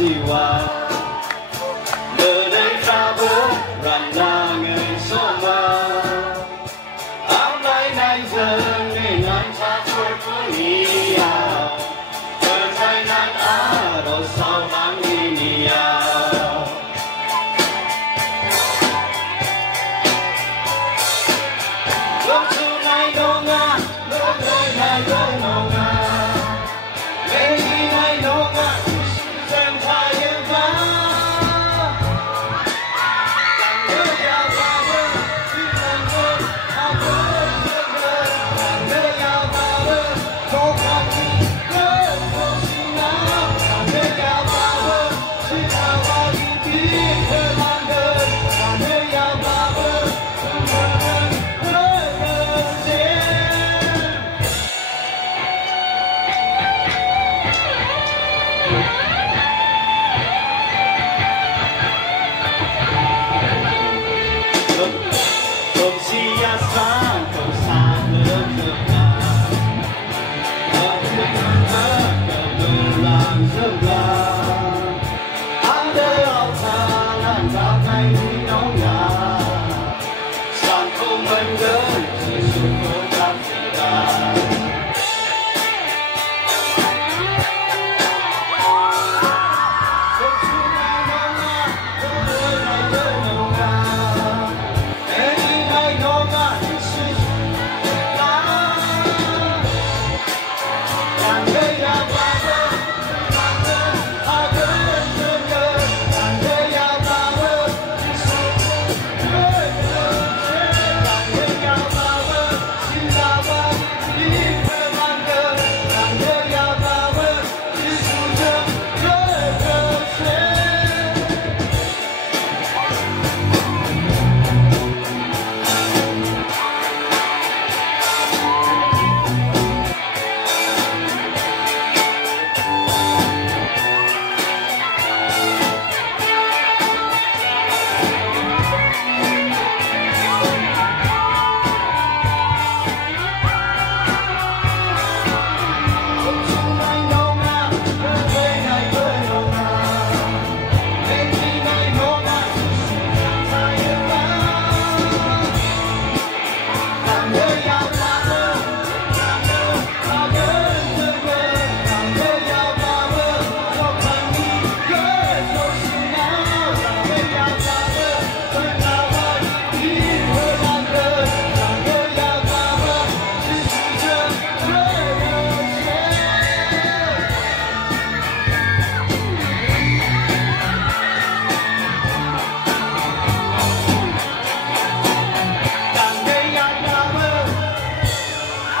jiwa nơi xa bố rằng là người số mà áo nay nay giờ nên anh cha trôi phố đi à giờ thay nan á đâu sao mang đi à lúc xưa nay đâu ngã lúc nơi này đâu ngã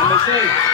Let me see.